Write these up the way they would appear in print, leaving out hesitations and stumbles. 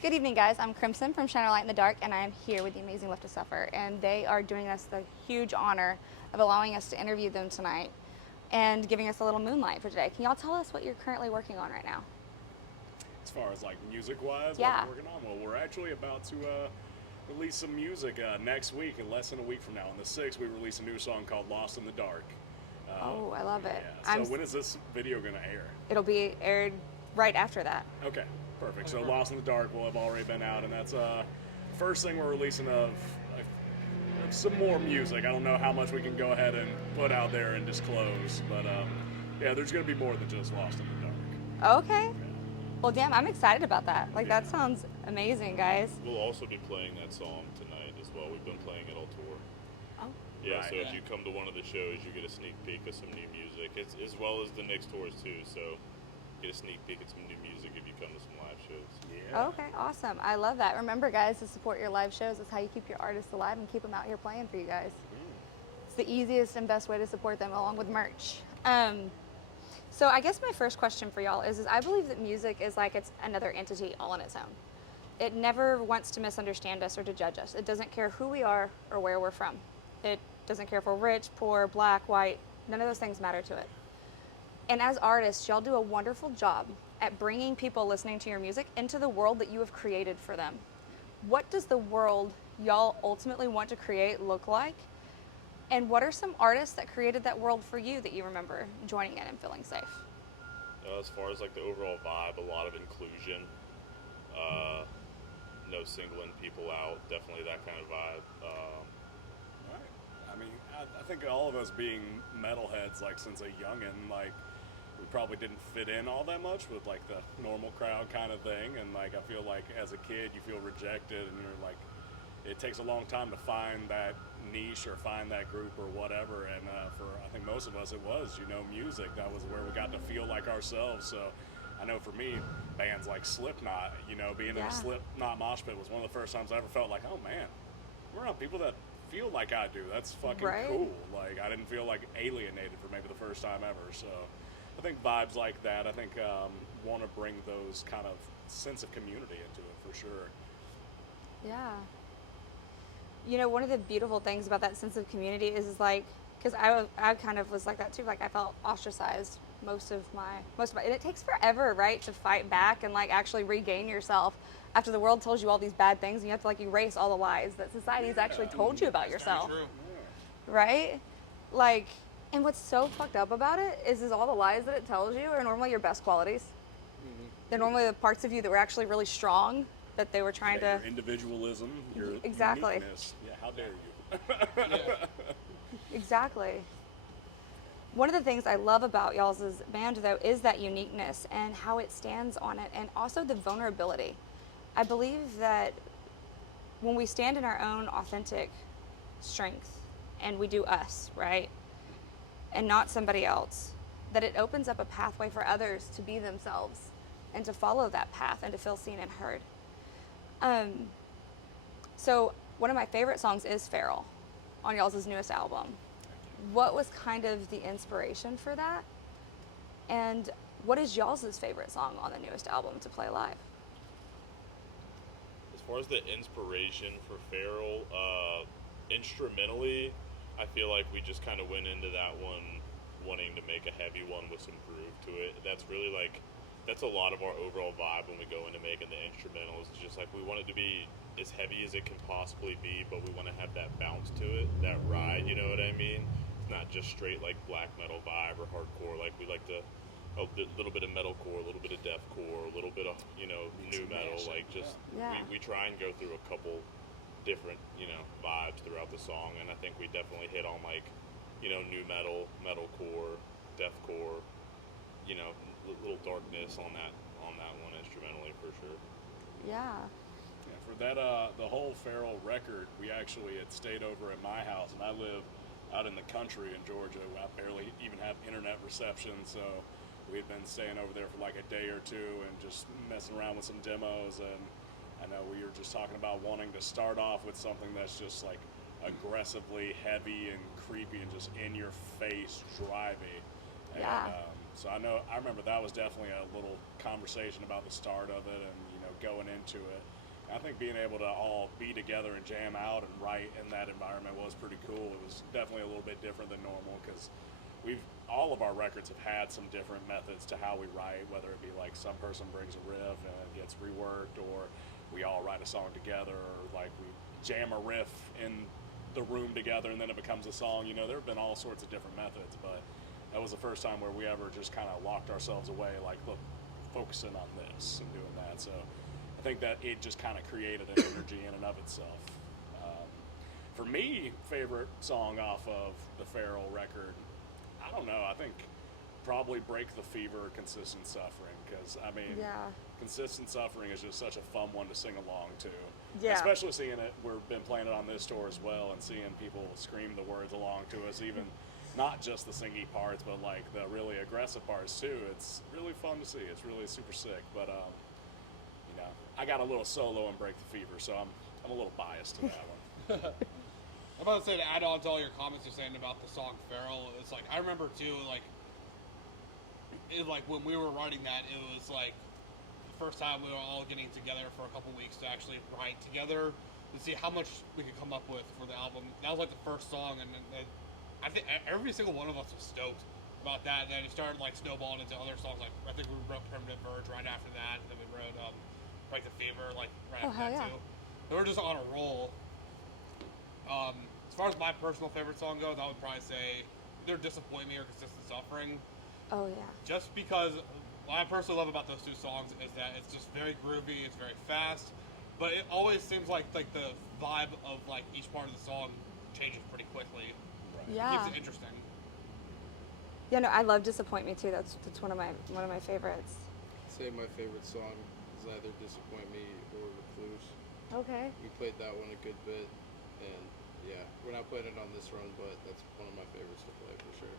Good evening, guys. I'm Crimson from Shine a Light in the Dark, and I am here with the amazing Left to Suffer. And they are doing us the huge honor of allowing us to interview them tonight and giving us a little moonlight for today. Can y'all tell us what you're currently working on right now? As far as like music-wise, what Yeah. we're working on, well, we're actually about to release some music next week, in less than a week from now. On the 6th, we release a new song called "Lost in the Dark." Oh, I love it. Yeah. So when is this video gonna air? It'll be aired right after that. Okay, perfect. So "Lost in the Dark" will have already been out, and that's first thing we're releasing of some more music. I don't know how much we can go ahead and put out there and disclose, but yeah, there's gonna be more than just "Lost in the Dark." Okay. Well, damn, I'm excited about that. Like, Yeah. that sounds amazing, guys. We'll also be playing that song tonight as well. We've been playing it all tour. Oh. Yeah, Right. so if you come to one of the shows, you get a sneak peek of some new music, as well as the Knicks tours too. So get a sneak peek at some new music if you come to some live shows. Yeah. Okay, awesome. I love that. Remember, guys, to support your live shows. That's how you keep your artists alive and keep them out here playing for you guys. It's the easiest and best way to support them, along with merch. So I guess my first question for y'all is I believe that music is like it's another entity all on its own. It never wants to misunderstand us or to judge us. It doesn't care who we are or where we're from. It doesn't care if we're rich, poor, black, white. None of those things matter to it. And as artists, y'all do a wonderful job at bringing people listening to your music into the world that you have created for them. What does the world y'all ultimately want to create look like? And what are some artists that created that world for you that you remember joining in and feeling safe? As far as like the overall vibe, a lot of inclusion, no singling people out, definitely that kind of vibe. Right. I mean, I think all of us being metalheads, like since a youngin', like we probably didn't fit in all that much with like the normal crowd kind of thing, and like I feel like as a kid you feel rejected, and you're like, it takes a long time to find that niche or find that group or whatever. And for I think most of us, it was music. That was where we got to feel like ourselves. So I know for me, bands like Slipknot, being in Yeah. a Slipknot mosh pit was one of the first times I ever felt like, oh man, we're around people that feel like I do. That's fucking Right. cool. Like I didn't feel like alienated for maybe the first time ever. So I think vibes like that, I think want to bring those kind of sense of community into it for sure. Yeah. One of the beautiful things about that sense of community is like, because I kind of was like that too. Like I felt ostracized most of my, and it takes forever, right, to fight back and like actually regain yourself after the world tells you all these bad things, and you have to like erase all the lies that society's actually told you about yourself, right? Like, and what's so fucked up about it is all the lies that it tells you are normally your best qualities. They're normally the parts of you that were actually really strong, that they were trying Yeah, to. your individualism, your Exactly. uniqueness. Yeah, how dare you? Exactly. One of the things I love about y'all's band, though, is that uniqueness and how it stands on it, and also the vulnerability. I believe that when we stand in our own authentic strength and we do us, right, and not somebody else, that it opens up a pathway for others to be themselves and to follow that path and to feel seen and heard. So one of my favorite songs is Feral on y'all's newest album. What was kind of the inspiration for that? And what is y'all's favorite song on the newest album to play live? As far as the inspiration for Feral, instrumentally, I feel like we just kind of went into that one wanting to make a heavy one with some groove to it. That's a lot of our overall vibe when we go into making the instrumentals. It's just like we want it to be as heavy as it can possibly be, but we want to have that bounce to it, that ride, you know what I mean? It's not just straight like black metal vibe or hardcore. Like we like to a little bit of metalcore, a little bit of deathcore, a little bit of new metal. Like just Yeah. we try and go through a couple different vibes throughout the song, and I think we definitely hit on like new metal, metalcore, deathcore, little darkness on that one instrumentally for sure. Yeah. Yeah, for that, the whole Feral record, we actually had stayed over at my house, and I live out in the country in Georgia. I barely even have internet reception, so we had been staying over there for like a day or two and just messing around with some demos. And I know we were just talking about wanting to start off with something that's just like aggressively heavy and creepy and just in your face, drivey. Yeah. And, so I remember that was definitely a little conversation about the start of it, and going into it. I think being able to all be together and jam out and write in that environment was pretty cool. It was definitely a little bit different than normal because all of our records have had some different methods to how we write, whether it be like some person brings a riff and it gets reworked, or we all write a song together, or like we jam a riff in the room together and then it becomes a song. You know, there have been all sorts of different methods, but that was the first time where we ever just kind of locked ourselves away, like, look, focusing on this and doing that. So I think that it just kind of created an energy in and of itself. For me, favorite song off of the Feral record, I don't know. I think probably Break the Fever, Consistent Suffering, because, I mean, Consistent Suffering is just such a fun one to sing along to. Yeah. Especially seeing it, we've been playing it on this tour as well, and seeing people scream the words along to us, even not just the singy parts, but like the really aggressive parts too. It's really fun to see. It's really super sick. But, you know, I got a little solo in Break the Fever, so I'm a little biased to that one. I'm about to say, to add on to all your comments you're saying about the song Feral, it's like, I remember too, like when we were writing that, it was like the first time we were all getting together for a couple weeks to actually write together to see how much we could come up with for the album. That was like the first song, and then I think every single one of us was stoked about that. And then it started like snowballing into other songs. Like I think we wrote Primitive Verge right after that, and then we wrote Break the Fever like right after that too. And we're just on a roll. As far as my personal favorite song goes, I would probably say either Disappoint Me or Consistent Suffering. Oh, yeah. Just because what I personally love about those two songs is that it's just very groovy, it's very fast, but it always seems like the vibe of like each part of the song changes pretty quickly. Right. Yeah. It keeps it interesting. Yeah, no, I love Disappoint Me too. That's one of my favorites. I'd say my favorite song is either Disappoint Me or Recluse. Okay. We played that one a good bit, and yeah, we're not playing it on this run, but that's one of my favorites to play for sure.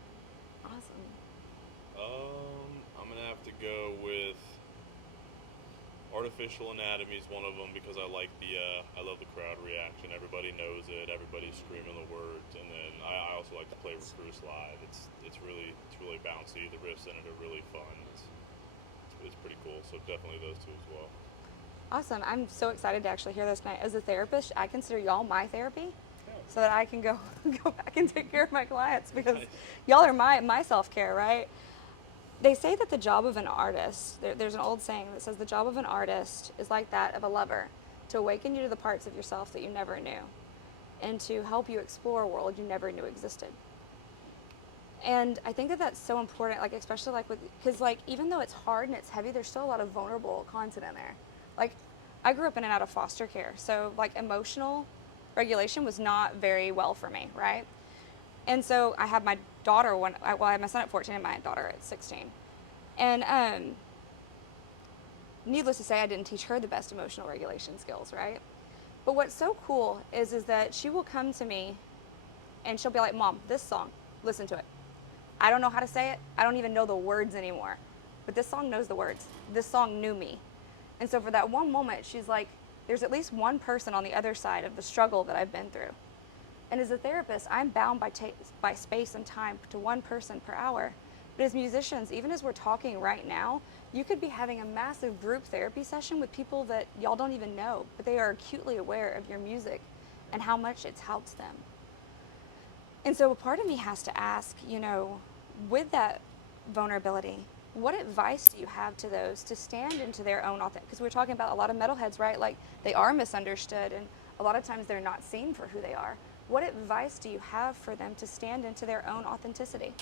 Awesome. I'm gonna have to go with Artificial Anatomy is one of them because I like I love the crowd reaction. Everybody knows it. Everybody's screaming the words, and then I also like to play Recluse live. It's really bouncy. The riffs in it are really fun. It's pretty cool. So definitely those two as well. Awesome. I'm so excited to actually hear this tonight. As a therapist, I consider y'all my therapy so that I can go back and take care of my clients because y'all are my self-care, right? They say that the job of an artist, there's an old saying that says the job of an artist is like that of a lover, to awaken you to the parts of yourself that you never knew and to help you explore a world you never knew existed. And I think that that's so important, like especially like because like even though it's hard and it's heavy, there's still a lot of vulnerable content in there. Like I grew up in and out of foster care, so like emotional regulation was not very well for me, right? And so I had my daughter I had my son at 14 and my daughter at 16. And needless to say, I didn't teach her the best emotional regulation skills, right? But what's so cool is that she will come to me and she'll be like, Mom, this song, listen to it. I don't know how to say it. I don't even know the words anymore. But this song knows the words. This song knew me. And so for that one moment, she's like, there's at least one person on the other side of the struggle that I've been through. And as a therapist, I'm bound by space and time to one person per hour. But as musicians, even as we're talking right now, you could be having a massive group therapy session with people that y'all don't even know, but they are acutely aware of your music and how much it's helped them. And so a part of me has to ask, with that vulnerability, what advice do you have to those to stand into their own authentic? Because we're talking about a lot of metalheads, right? Like they are misunderstood and a lot of times they're not seen for who they are. What advice do you have for them to stand into their own authenticity?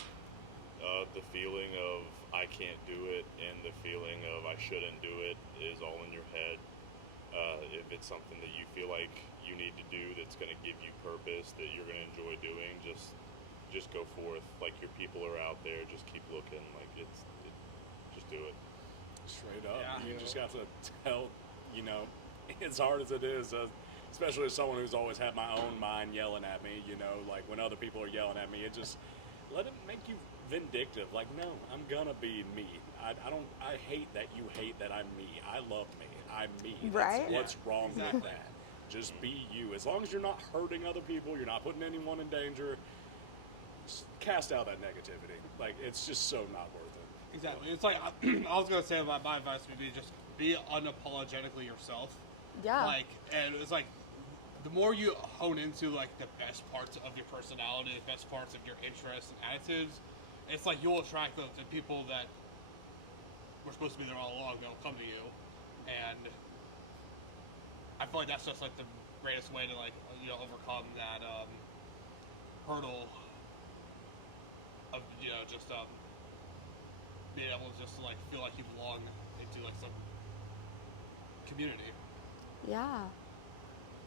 The feeling of I can't do it and the feeling of I shouldn't do it is all in your head. If it's something that you feel like you need to do that's going to give you purpose, that you're going to enjoy doing, just go forth. Like your people are out there, just keep looking. Like just do it. Straight up. Yeah. You just have to tell, as hard as it is, especially as someone who's always had my own mind yelling at me, like when other people are yelling at me, it just let it make you vindictive. Like, no, I'm gonna be me. I hate that you hate that I'm me. I love me. I'm me. Right? What's wrong with that? Just be you. As long as you're not hurting other people, you're not putting anyone in danger, just cast out that negativity. Like, it's just so not worth it. Exactly. It's like I was gonna say my advice would be just be unapologetically yourself. Yeah. Like, and it's like, the more you hone into like the best parts of your personality, the best parts of your interests and attitudes, it's like you'll attract the people that were supposed to be there all along. They'll come to you, and I feel like that's just like the greatest way to like overcome that hurdle of just being able to just like feel like you belong into like some community. Yeah.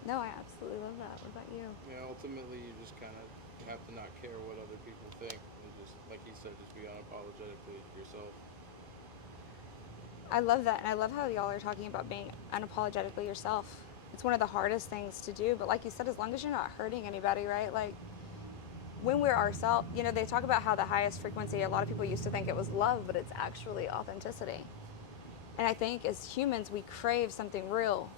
No, I absolutely love that. What about you? Yeah, ultimately, you just kind of have to not care what other people think, and just, like he said, just be unapologetically yourself. I love that, and I love how y'all are talking about being unapologetically yourself. It's one of the hardest things to do, but like you said, as long as you're not hurting anybody, right? Like, when we're ourselves, they talk about how the highest frequency, a lot of people used to think it was love, but it's actually authenticity. And I think as humans, we crave something real.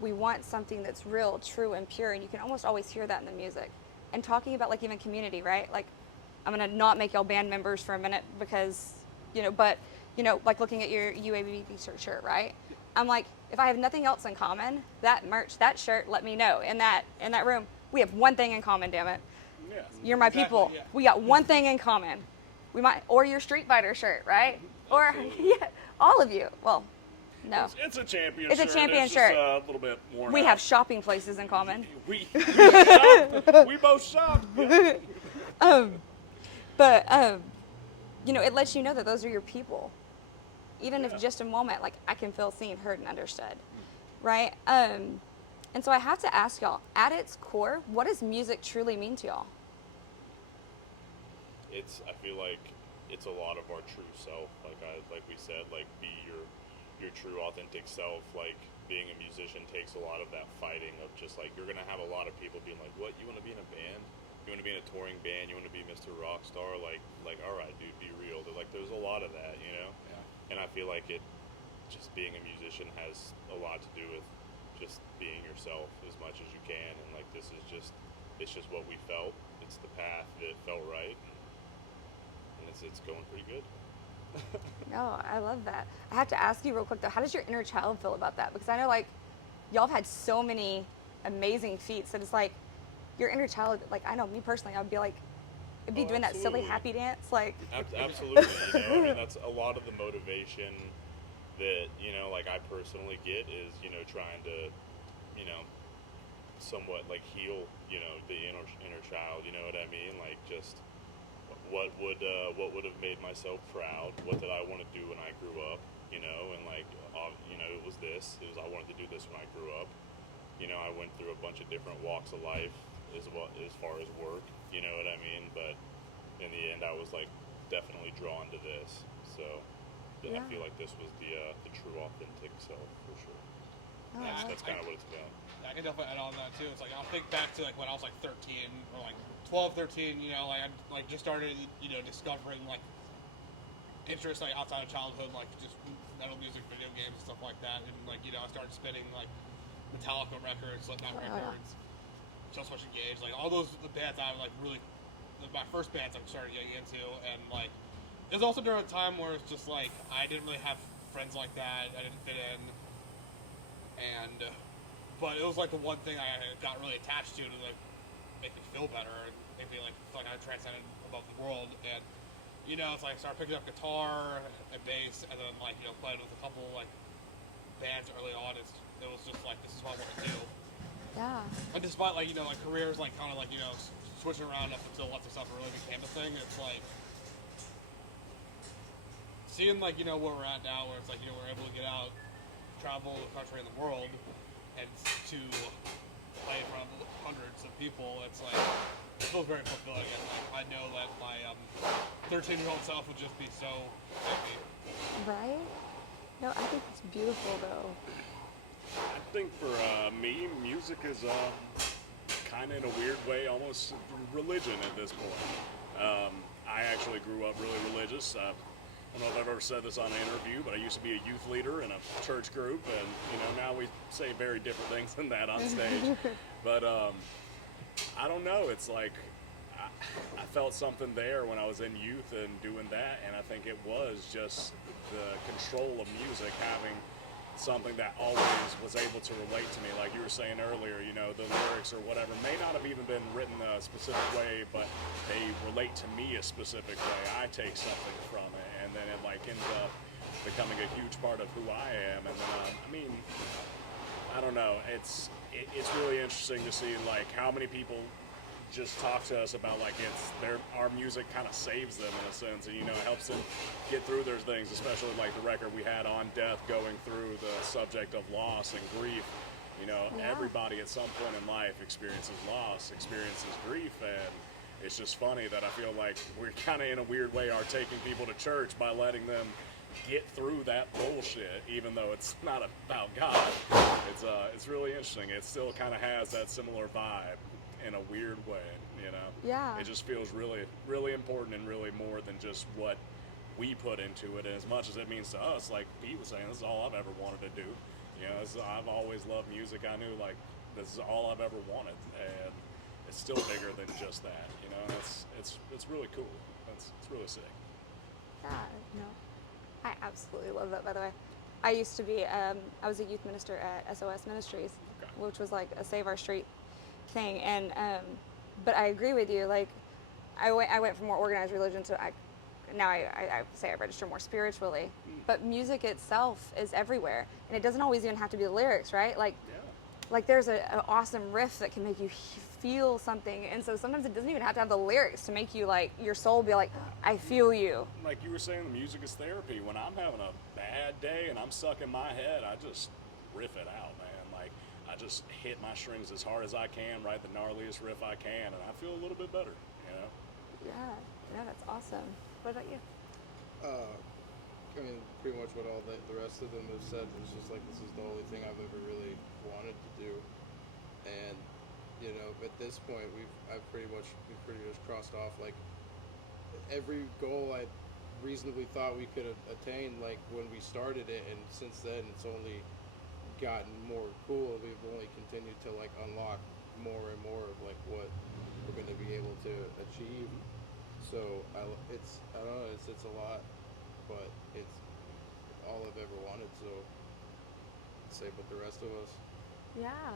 We want something that's real, true, and pure, and you can almost always hear that in the music. And talking about like even community, right? Like, I'm gonna not make y'all band members for a minute because, but like looking at your UABB shirt, right? I'm like, if I have nothing else in common, that merch, that shirt, let me know. In that room, we have one thing in common, damn it. Yeah. You're my Exactly, people. yeah. We got one thing in common. We might, or your Street Fighter shirt, right? Or Absolutely. yeah, all of you. Well, no. It's a champion It's a shirt. champion It's shirt. just a little bit worn We out. have shopping places in common. We shop. We both shop. Yeah. But it lets you know that those are your people. Even Yeah. if just a moment, like I can feel seen, heard, and understood, right? And so I have to ask y'all, at its core, what does music truly mean to y'all? I feel like it's a lot of our true self. Like we said, like be your true authentic self. Like being a musician takes a lot of that fighting of just like you're gonna have a lot of people being like, what, you want to be in a band? You want to be in a touring band? You want to be Mr. Rockstar? Like all right, dude, be real. Like there's a lot of that, Yeah. And I feel like just being a musician has a lot to do with just being yourself as much as you can. And like it's just what we felt. It's the path that felt right. And it's going pretty good. No, I love that. I have to ask you real quick though, how does your inner child feel about that? Because I know like y'all have had so many amazing feats that it's like your inner child, like I know me personally, I'd be like, it'd be doing that silly Absolutely. happy dance, like. Absolutely. I mean, that's a lot of the motivation that, like I personally get is, trying to, somewhat like heal, the inner child, you know what I mean? Like just what would have made myself proud? What did I want to do when I grew up? And like, it was this. It was I wanted to do this when I grew up. I went through a bunch of different walks of life as far as work. You know what I mean? But in the end, I was like definitely drawn to this. So Yeah. I feel like this was the true authentic self for sure. Oh, That's kind of what it's about. I can definitely add on that too. It's like I'll think back to like when I was like 13 or like 12, 13. Like I like just started discovering like interests like outside of childhood, like just metal music, video games, and stuff like that. And like I started spinning like Metallica records, Slipknot records, Just Much Engaged, like all those bands I like really my first bands I started getting into. And like it was also during a time where it's just like I didn't really have friends like that. I didn't fit in, and but it was like the one thing I got really attached to like make me feel better and make me like feel like I transcended above the world. And it's like I started picking up guitar and bass, and then like playing with a couple like bands early on. It was just like this is what I want to do. Yeah. And despite like like careers like kind of like switching around up until lots of stuff really became a thing, it's like seeing like where we're at now, where it's like we're able to get out, travel the country and the world, and to play in front of hundreds of people. It's like it feels very fulfilling, and like I know that my 13-year-old self would just be so happy. Right? No, I think it's beautiful though. I think for me, music is kind of in a weird way almost religion at this point. I actually grew up really religious. I don't know if I've ever said this on an interview, but I used to be a youth leader in a church group, and now we say very different things than that on stage. But I don't know. It's like I felt something there when I was in youth and doing that, and I think it was just the control of music, having something that always was able to relate to me. Like you were saying earlier, you know, the lyrics or whatever may not have even been written a specific way, but they relate to me a specific way. I take something from it, and then it like ends up becoming a huge part of who I am. And then, I mean, I don't know. It's really interesting to see like how many people just talk to us about like our music kind of saves them in a sense, and you know, helps them get through their things, especially like the record we had on death, going through the subject of loss and grief. You know, everybody at some point in life experiences loss, experiences grief, and it's just funny that I feel like we're kind of in a weird way are taking people to church by letting them get through that bullshit, even though it's not about God. It's really interesting. It still kind of has that similar vibe in a weird way, you know? Yeah. It just feels really, really important and really more than just what we put into it. And as much as it means to us, like Pete was saying, this is all I've ever wanted to do. You know, I've always loved music. I knew like this is all I've ever wanted, and it's still bigger than just that. You know, it's really cool. It's really sick. Yeah, no, I absolutely love that. By the way, I used to be I was a youth minister at SOS Ministries, Okay. which was like a Save Our Street thing, and but I agree with you. Like, I went from more organized religion to now I say I register more spiritually. But music itself is everywhere, and it doesn't always even have to be the lyrics, right? Like, Yeah. like there's an awesome riff that can make you feel something, and so sometimes it doesn't even have to have the lyrics to make you like your soul be like, I feel you. Like you were saying, the music is therapy. When I'm having a bad day and I'm stuck in my head, I just riff it out, man. Like, I just hit my strings as hard as I can, write the gnarliest riff I can, and I feel a little bit better, you know? Yeah, that's awesome. What about you? I mean, pretty much what all the rest of them have said was just like, this is the only thing I've ever really wanted to do. And, you know, at this point, we've pretty much crossed off like every goal I reasonably thought we could have attained, like when we started it, and since then it's only gotten more cool. We've only continued to like unlock more and more of like what we're going to be able to achieve. So I don't know, it's a lot, but it's all I've ever wanted. So same with the rest of us. Yeah.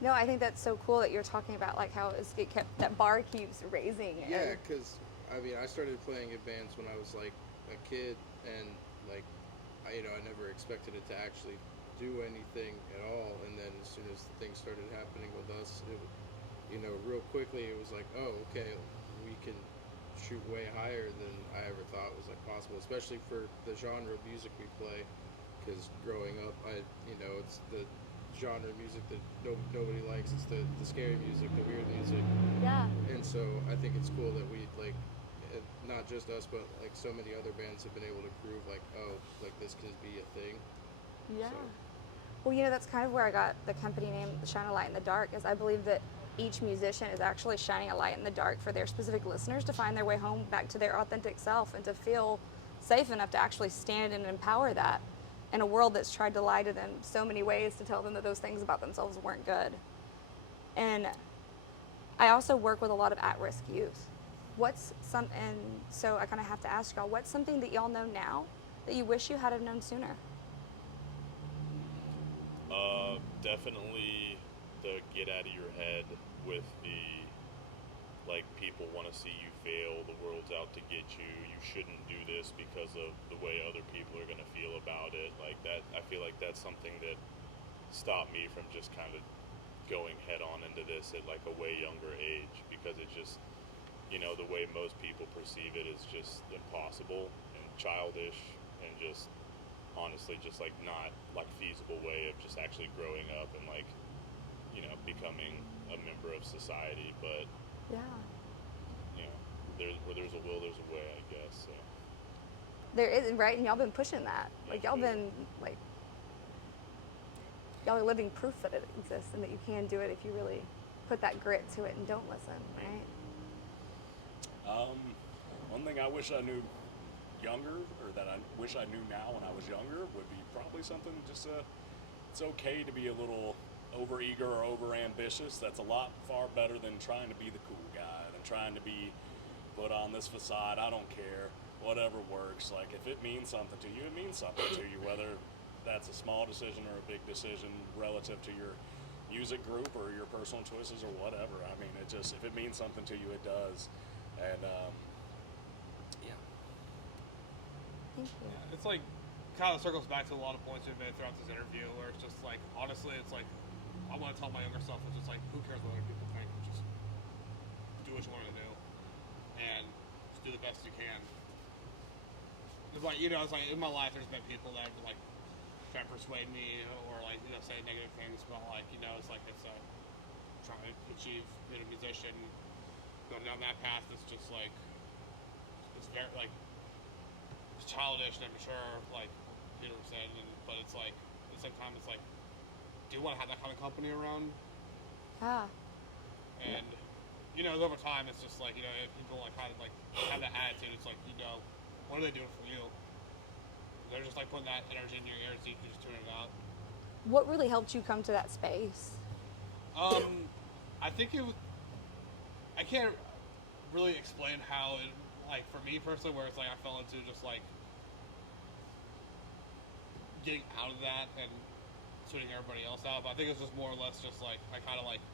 No, I think that's so cool that you're talking about like how that bar keeps raising. Yeah, because I mean, I started playing in bands when I was like a kid, and like I never expected it to actually do anything at all. And then as soon as things started happening with us, real quickly it was like, oh, okay, we can shoot way higher than I ever thought was like possible, especially for the genre of music we play. Because growing up, it's the genre of music that nobody likes. It's the scary music, the weird music. Yeah. And so I think it's cool that we like, not just us, but like so many other bands have been able to prove like, oh, like this could be a thing. Yeah. So. Well, that's kind of where I got the company name, Shine a Light in the Dark, is I believe that each musician is actually shining a light in the dark for their specific listeners to find their way home back to their authentic self and to feel safe enough to actually stand and empower that in a world that's tried to lie to them so many ways to tell them that those things about themselves weren't good. And I also work with a lot of at-risk youth. And so I kind of have to ask y'all, what's something that y'all know now that you wish you had have known sooner? Definitely the get out of your head with the, like, people want to see you fail, the world's out to get you, you shouldn't do this because of the way other people are going to feel about it. Like that, I feel like that's something that stopped me from just kind of going head on into this at like a way younger age, because it just, the way most people perceive it is just impossible and childish and just honestly just like not like feasible way of just actually growing up and like, becoming a member of society. But Yeah. where there's a will, there's a way, I guess. So. There is, right? And y'all been pushing that. Like, y'all been, like, y'all are living proof that it exists and that you can do it if you really put that grit to it and don't listen, right? One thing I wish I knew younger, or that I wish I knew now when I was younger, would be probably something just it's okay to be a little over eager or over ambitious. That's a lot far better than trying to be the cool guy, than trying to be put on this facade. I don't care. Whatever works. Like, if it means something to you, it means something to you, whether that's a small decision or a big decision relative to your music group or your personal choices or whatever. I mean, it just, if it means something to you, it does. And, yeah. Thank you. Yeah, it's like kind of circles back to a lot of points we've made throughout this interview, where it's just like, honestly, it's like I want to tell my younger self, it's just like, who cares what other people think? Just do what you want to do, and just do the best you can. It's like, you know, it's like in my life, there's been people that have like try to persuade me or like, you know, say negative things about, like, you know, it's like it's trying to achieve being a musician, going down that path. It's just like it's very like it's childish and immature, like Peter was saying, but it's like at the same time, it's like, do you want to have that kind of company around? Yeah. And you know, over time, it's just like, you know, if people like kind of like have that attitude, it's like, you know, what are they doing for you? They're just like putting that energy in your ears, so you can just tune it out. What really helped you come to that space? I think I can't really explain how it, like, for me personally, where it's like I fell into just like getting out of that and tuning everybody else out. But I think it's just more or less just like I kind of like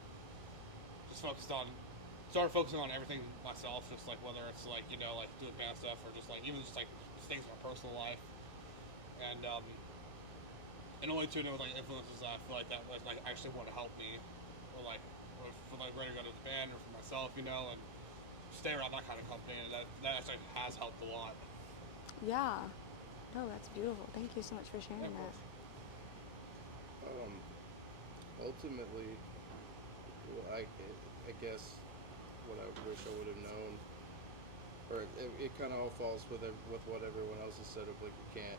just started focusing on everything myself, just like whether it's like, you know, like doing band stuff or just like even just like things in my personal life, and only tuning in with like influences that I feel like that was like actually want to help me, or like for like ready to go to the band or for myself, you know, and stay around that kind of company, and that actually has helped a lot. Yeah. No, that's beautiful. Thank you so much for sharing Yeah, of that. course. Ultimately, well, I guess what I wish I would have known, or it kind of all falls with what everyone else has said of like you can't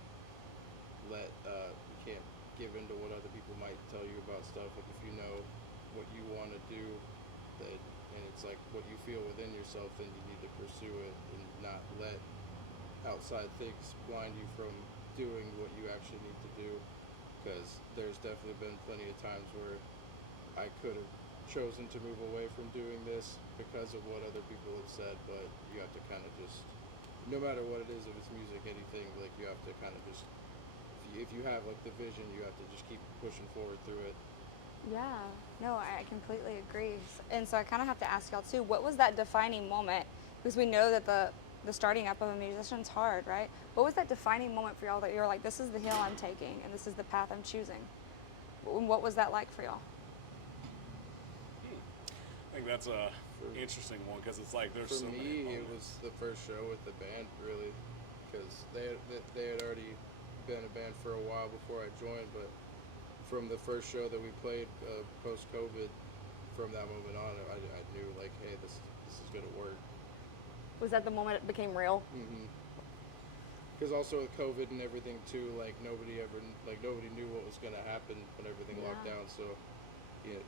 give into what other people might tell you about stuff. Like if you know what you want to do, and it's like what you feel within yourself, then you need to pursue it and not let outside things blind you from doing what you actually need to do. Because there's definitely been plenty of times where I could have chosen to move away from doing this because of what other people have said, but you have to kind of just, no matter what it is, if it's music, anything, like you have to kind of just, if you have like the vision, you have to just keep pushing forward through it. Yeah, no, I completely agree. And so I kind of have to ask y'all too, what was that defining moment? Because we know that the starting up of a musician's hard, right? What was that defining moment for y'all that you're like, this is the hill I'm taking and this is the path I'm choosing? What was that like for y'all? I think that's a interesting one, because it's like there's For so many me, it moments. was the first show with the band, really, because they had already been a band for a while before I joined, but from the first show that we played post-COVID, from that moment on, I knew like, hey, this is gonna work. Was that the moment it became real? Mm-hmm. Because also with COVID and everything too, like nobody knew what was gonna happen when everything locked down. So, yeah,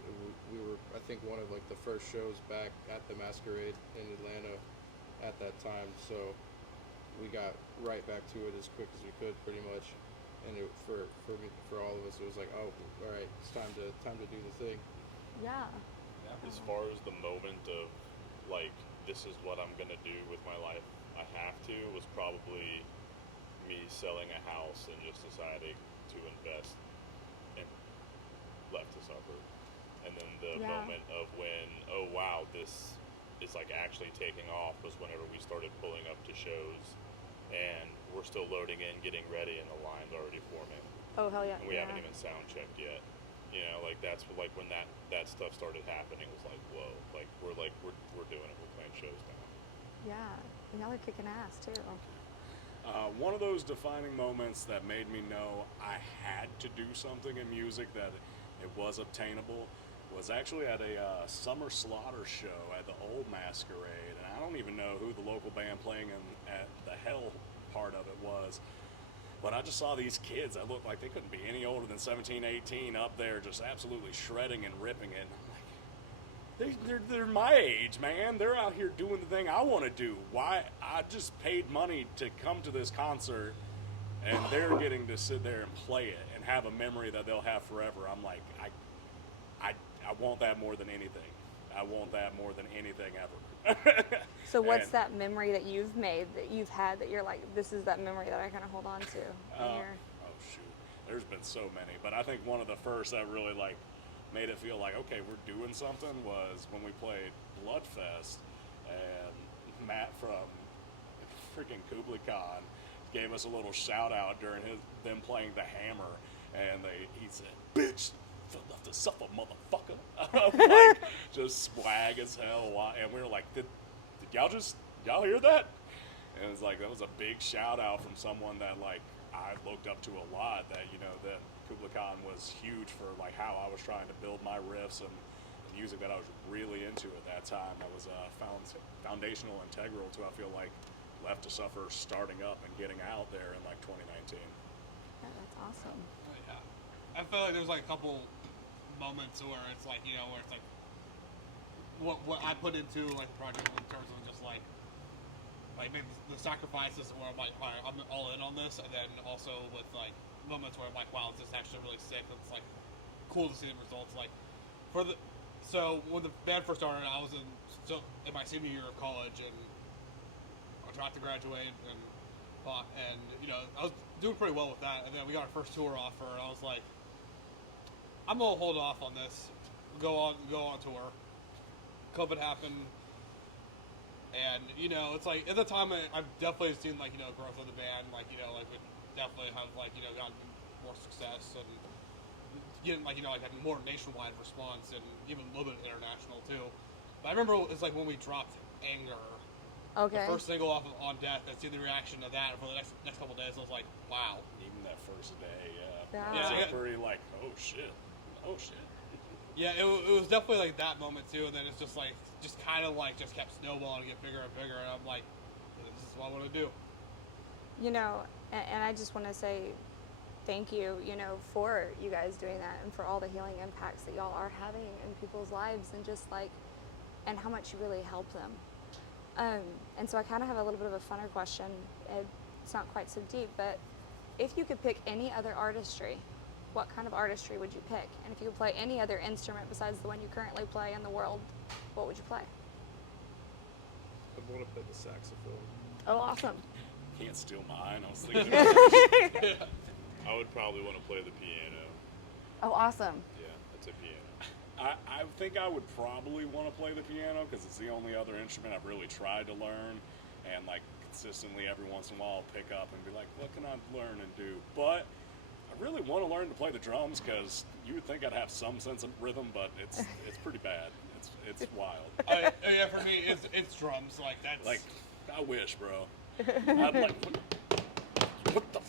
we were, I think, one of like the first shows back at the Masquerade in Atlanta at that time. So we got right back to it as quick as we could, pretty much. And for all of us, it was like, oh, all right, it's time to do the thing. Yeah. As far as the moment of, like, this is what I'm going to do with my life, I have to, was probably me selling a house and just deciding to invest and left to suffer. And then the moment of when, oh wow, this is like actually taking off, was whenever we started pulling up to shows and we're still loading in, getting ready, and the line's already forming. Oh, hell yeah. And we haven't even sound checked yet. You know, like that's like when that stuff started happening. It was like, whoa, we're doing it. We're playing shows now. Yeah. And y'all are kicking ass too. One of those defining moments that made me know I had to do something in music, that it was obtainable, was actually at a Summer Slaughter show at the old Masquerade. And I don't even know who the local band playing at the Hell part of it was. But I just saw these kids that looked like they couldn't be any older than 17, 18 up there just absolutely shredding and ripping it. And I'm like, they're my age, man. They're out here doing the thing I want to do. Why? I just paid money to come to this concert, and they're getting to sit there and play it and have a memory that they'll have forever. I'm like, I want that more than anything. I want that more than anything ever. So what's And, that memory that you've made, that you've had, that you're like, this is that memory that I kind of hold on to? oh shoot, there's been so many, but I think one of the first that really like made it feel like, okay, we're doing something, was when we played Bloodfest, and Matt from freaking Kublai Khan gave us a little shout out during them playing the Hammer, and he said, "Bitch, love to suffer, motherfucker." Like, just swag as hell, and we were like, did y'all hear that? And it's like, that was a big shout out from someone that like I looked up to a lot, that, you know, that Kublai Khan was huge for like how I was trying to build my riffs and the music that I was really into at that time. That was foundational, integral to, I feel like, Left to Suffer starting up and getting out there in like 2019. Yeah, that's awesome. Oh, yeah. I feel like there's like a couple moments where it's like, you know, where it's like what I put into like the project in terms of just like maybe the sacrifices where I'm like, all right, I'm all in on this, and then also with like moments where I'm like, wow, this is actually really sick. It's like cool to see the results. Like so when the band first started, I was still in my senior year of college, and I was about to graduate, and you know, I was doing pretty well with that. And then we got our first tour offer, and I was like, I'm gonna hold off on this, go on tour. COVID happened, and you know, it's like at the time I've definitely seen like, you know, growth of the band, like, you know, like we definitely have like, you know, gotten more success and getting like, you know, like a more nationwide response and even a little bit international too. But I remember it's like when we dropped Anger, Okay. the first single off of On Death, and see the reaction of that for the next couple of days, I was like, wow. Even that first day, Yeah. it was pretty like, oh shit. Yeah, it was definitely like that moment too, and then it's just like, just kind of like just kept snowballing and get bigger and bigger, and I'm like, this is what I want to do. You know, and I just want to say thank you, you know, for you guys doing that, and for all the healing impacts that y'all are having in people's lives, and just like, and how much you really help them. And so I kind of have a little bit of a funner question. It's not quite so deep, but if you could pick any other artistry, what kind of artistry would you pick? And if you could play any other instrument besides the one you currently play in the world, what would you play? I want to play the saxophone. Oh, awesome. Can't steal mine. I was thinking I would probably want to play the piano. Oh, awesome. Yeah, it's a piano. I think I would probably want to play the piano because it's the only other instrument I've really tried to learn, and like consistently every once in a while I'll pick up and be like, what can I learn and do? But I really want to learn to play the drums because you would think I'd have some sense of rhythm, but it's pretty bad. It's wild. Yeah, for me, it's drums. Like that's Like, I wish, bro. I'd like, what the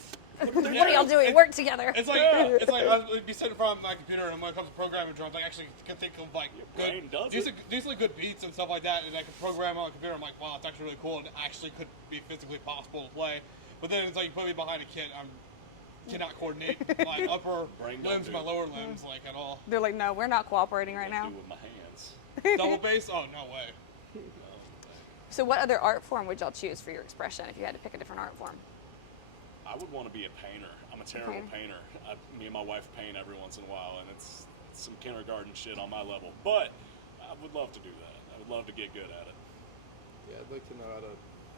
What are y'all doing? Work together. It's like I'd be sitting in front of my computer, and when it comes to programming drums, I actually can think of like brain does decently good beats and stuff like that, and I can program on the computer. I'm like, wow, it's actually really cool, and it actually could be physically possible to play. But then it's like you put me behind a kit, I cannot coordinate my upper Brain don't limbs, do my it. lower limbs, like at all. They're like, no, we're not cooperating right I now. do with my hands. Double bass? Oh no way. So what other art form would y'all choose for your expression if you had to pick a different art form? I would want to be a painter. I'm a terrible Painter. painter. Me and my wife paint every once in a while, and it's some kindergarten shit on my level. But I would love to do that. I would love to get good at it. Yeah, I'd like to know how to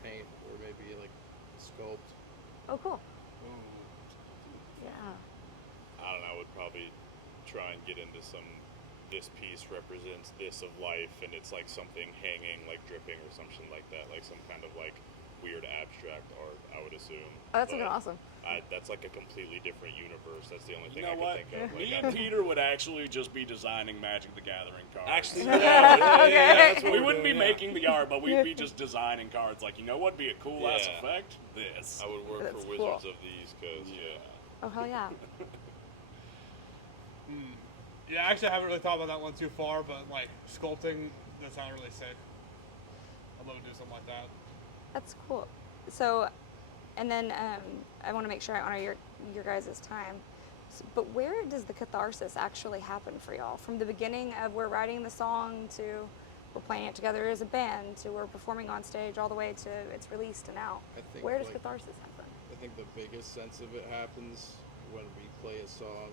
paint or maybe like sculpt. Oh, cool. Yeah. I don't know, I would probably try and get into this piece represents this of life, and it's like something hanging, like dripping or something like that, like some kind of like weird abstract art, I would assume. Oh, that's But looking awesome. that's like a completely different universe. That's the only thing You know I what? can think of. Me Like, and Peter would actually just be designing Magic the Gathering cards. actually, Okay. we wouldn't be making the art, but we'd be just designing cards. Like, you know what'd be a cool ass Yeah. effect? This. I would work That's for cool. Wizards of these, because Oh, hell yeah. Yeah, actually, I haven't really thought about that one too far, but like sculpting, that sounds really sick. I'd love to do something like that. That's cool. So, and then I want to make sure I honor your guys' time. But where does the catharsis actually happen for y'all? From the beginning of we're writing the song to we're playing it together as a band to we're performing on stage all the way to it's released and out. I think, Where does like, catharsis happen? I think the biggest sense of it happens when we play a song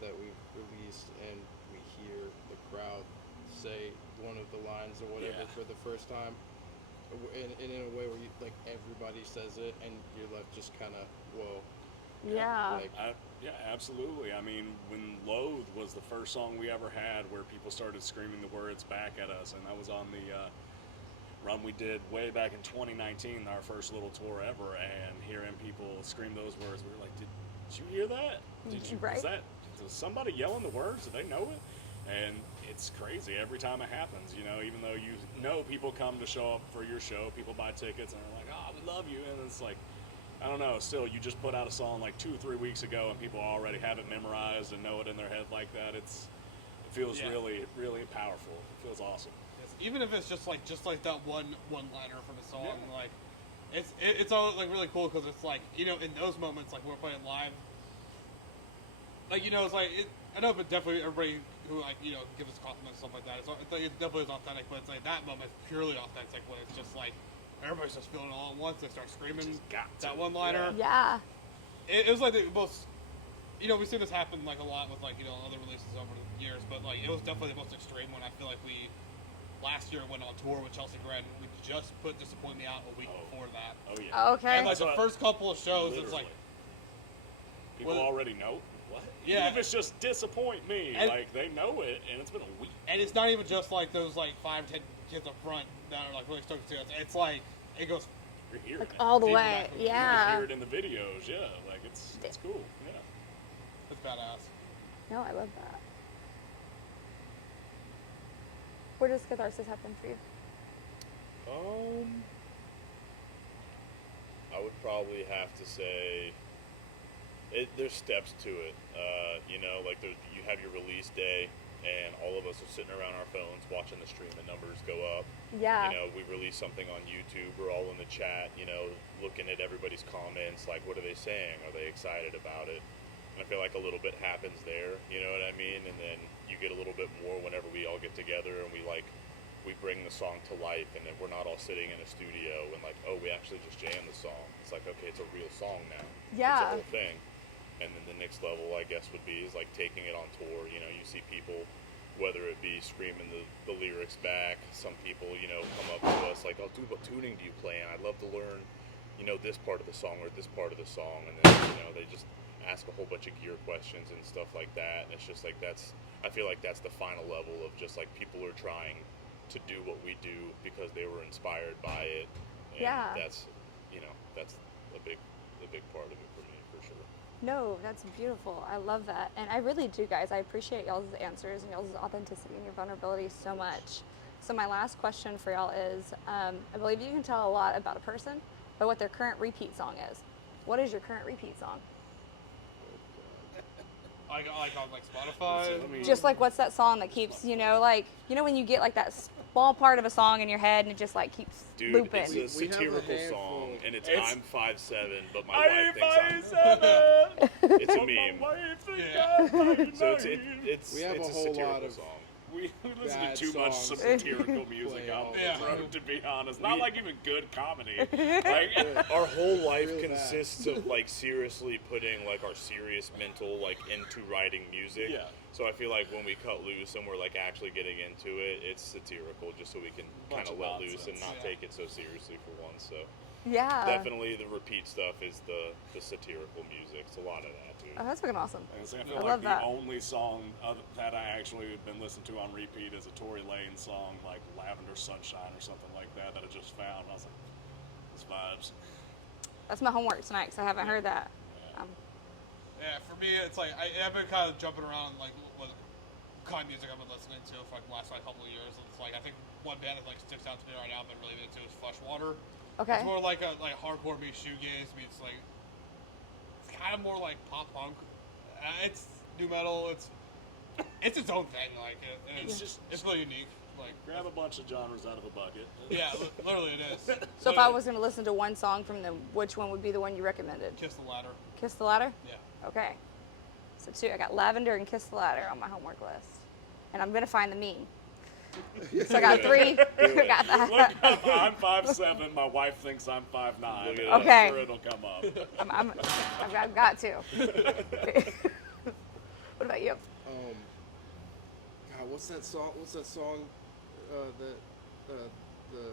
that we've released and we hear the crowd say one of the lines or whatever Yeah. for the first time, and in a way where you, like everybody says it, and you're left just kind of whoa. Yeah. Like, Yeah, absolutely. I mean, when Loathe was the first song we ever had where people started screaming the words back at us, and that was on the run we did way back in 2019, our first little tour ever, and hearing people scream those words, we were like, did you hear that? Did you, Right. was somebody yelling the words? Do they know it? And it's crazy every time it happens, you know, even though you know people come to show up for your show, people buy tickets and they're like, oh, we love you, and it's like, I don't know, still, you just put out a song like 2-3 weeks ago and people already have it memorized and know it in their head like that. It feels Yeah. really, really powerful. It feels awesome. Even if it's just like that one liner from a song, Yeah. like it's all like really cool because it's like, you know, in those moments, like we're playing live, like, you know, it's like I know, but definitely everybody who, like, you know, gives us compliments and stuff like that, it definitely is authentic, but it's like that moment is purely authentic when it's just like everybody's just feeling it all at once. They start screaming Just got that to. one liner. Yeah. It was like the most, you know, we've seen this happen like a lot with, like, you know, other releases over the years, but like it was definitely the most extreme one. I feel like we last year went on tour with Chelsea Gren. We just put Disappoint Me out a week before that. Oh, yeah. Okay. And like So, the first couple of shows, it's like, Literally. People well, already know. What? Yeah. Even if it's just Disappoint Me, And- like, they know it, and it's been a week. and it's not even just like those like 5-10 kids up front that are like really stoked to see us. It's like it goes. You're hearing Like it. all the Even way. back when we You can Yeah. hear it in the videos, yeah. Like, it's cool, yeah. It's badass. No, I love that. Where does Catharsis happen for you? I would probably have to say there's steps to it. You know, like you have your release day, and all of us are sitting around our phones watching the streaming numbers go up. Yeah. You know, we release something on YouTube, we're all in the chat, you know, looking at everybody's comments, like, what are they saying? Are they excited about it? And I feel like a little bit happens there, you know what I mean? And then you get a little bit more whenever we all get together and we bring the song to life, and then we're not all sitting in a studio and like, oh, we actually just jammed the song. It's like, okay, it's a real song now. Yeah. It's a whole thing. And then the next level, I guess, would be is like taking it on tour. You know, you see people, whether it be screaming the lyrics back. Some people, you know, come up to us like, oh, dude, what tuning do you play in? I'd love to learn, you know, this part of the song or this part of the song. And then, you know, they just ask a whole bunch of gear questions and stuff like that. And it's just like I feel like that's the final level of just like people are trying to do what we do because they were inspired by it. And Yeah. that's, you know, that's a big part of it for me, for sure. No, that's beautiful. I love that. And I really do, guys. I appreciate y'all's answers and y'all's authenticity and your vulnerability so much. So my last question for y'all is, I believe you can tell a lot about a person by what their current repeat song is. What is your current repeat song? Like on like Spotify. So let me- Just like, what's that song that keeps, you know, like, you know when you get like that small part of a song in your head and it just like keeps Dude, looping. it's a We have a satirical handful. song, and it's It's- I'm 5'7", but my I'm wife thinks 5'7". it's a My meme. wife think Yeah. I'm 5'9". So it's We have it's a a whole satirical lot of- song. We listen bad to too much songs satirical music play on all the the road, time. to be honest. Not We- like even good comedy. Like, Our whole life Real bad. consists of like seriously putting like our serious mental like into writing music. Yeah. So I feel like when we cut loose and we're like actually getting into it, it's satirical just so we can Bunch kind of of let loose and nonsense. not Yeah. take it so seriously for once. So Yeah. definitely the repeat stuff is the satirical music. It's a lot of that, dude. Oh, that's fucking awesome. I feel I like love the that. only song that I actually have been listening to on repeat is a Tory Lane song, like Lavender Sunshine or something like that I just found. I was like, this vibes. That's my homework tonight because I haven't heard that. Yeah, for me, it's like I've been kind of jumping around like what kind of music I've been listening to for like the last like, couple of years. It's like I think one band that like sticks out to me right now I've been really into is Fleshwater. Okay. It's more like a hardcore meets shoegaze meets like it's kind of more like pop punk. It's new metal. It's its own thing. Like it's really unique. Like Grab a bunch of genres out of a bucket. yeah, literally it is. So if I was going to listen to one song from them, which one would be the one you recommended? Kiss the Ladder. Kiss the Ladder? Yeah. Okay. So two, I got Lavender and Kiss the Ladder on my homework list. And I'm going to find the meme. So I got three. I got that. Look up, I'm 5'7", my wife thinks I'm 5'9". Look it I'm up. Okay. sure it'll come up. I've got to. What about you? God, what's that song? What's that song? that the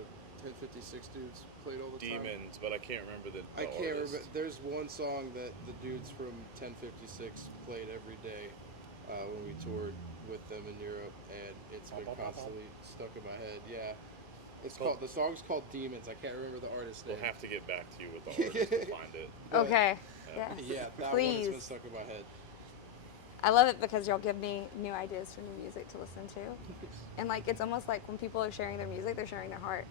1056 dudes played all the time? Demons, but I can't remember the I can't artist. remember. There's one song that the dudes from 1056 played every day when we toured with them in Europe, and it's been constantly stuck in my head. Yeah, the song's called Demons. I can't remember the artist name. We'll have to get back to you with the artist to find it. But, Okay. Yes. Yeah, that one has Please. been stuck in my head. I love it because y'all give me new ideas for new music to listen to. And like it's almost like when people are sharing their music, they're sharing their heart.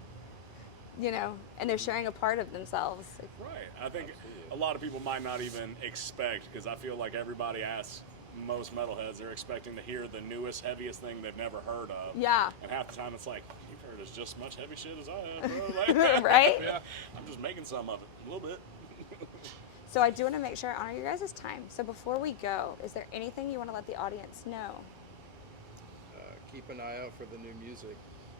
You know, and they're sharing a part of themselves. Right. I think a lot of people might not even expect, because I feel like everybody asks most metalheads, they're expecting to hear the newest, heaviest thing they've never heard of. Yeah. And half the time it's like, you've heard as just much heavy shit as I have, bro. Like, Right? Yeah. I'm just making some of it, a little bit. So I do want to make sure I honor your guys' time. So before we go, is there anything you want to let the audience know? Keep an eye out for the new music.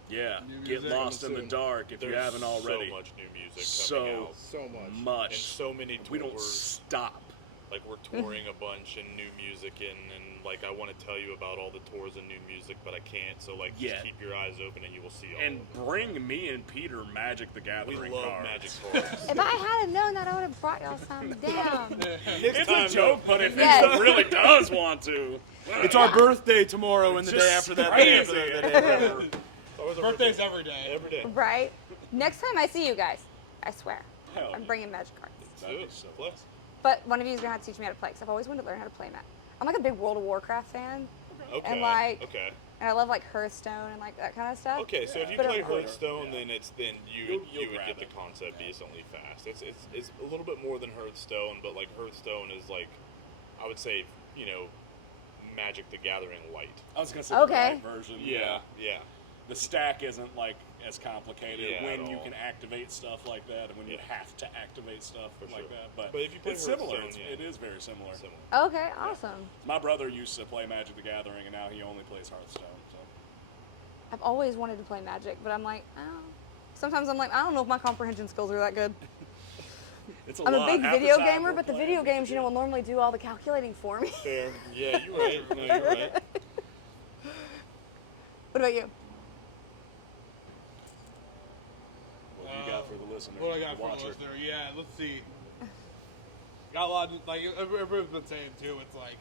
Yeah. New Get music lost in the soon. dark if you There's haven't already. so much new music So coming out. So much. much. And so many tours. We don't stop. Like, we're touring a bunch and new music, and like, I want to tell you about all the tours and new music, but I can't. So, like, Yeah. just keep your eyes open and you will see all And of them. bring me and Peter Magic the We Gathering love cards. Magic cards. If I had known that, I would have brought y'all some down. It's a joke, but if Yes. he really does want to. It's our birthday tomorrow and the day after that. The day after that, the day after that. Always our Birthdays birthday. every day. Every day. Right? Next time I see you guys, I swear, Hell I'm yeah. bringing magic cards. That'd be so Bless. But one of you is going to have to teach me how to play, because I've always wanted to learn how to play Magic. I'm like a big World of Warcraft fan, Okay. And, like, okay. and I love like Hearthstone and like that kind of stuff. Okay, so if you But play of- Hearthstone, Yeah. then you You'll would grab get the it. concept decently fast. It's a little bit more than Hearthstone, but like Hearthstone is like, I would say, Magic the Gathering light. I was gonna say Okay. the light version. Yeah. The stack isn't like as complicated Yeah, when at you all. can activate stuff like that, and when you Yeah. have to activate stuff For like sure. that. But if you play it's similar. Hearthstone, It yeah. is very similar. Similar. Okay, awesome. My brother used to play Magic the Gathering, and now he only plays Hearthstone. So I've always wanted to play Magic, but I'm like, oh. Sometimes I'm like, I don't know if my comprehension skills are that good. it's a I'm lot. a big Half the video time gamer, we're but the playing video it. games, will normally do all the calculating for me. Fair. Yeah, you're right. No, you're right. What about you? What do you got for the listener? What I got the for the watcher? listener? Yeah, let's see. Got a lot. Like everyone's been saying too. It's like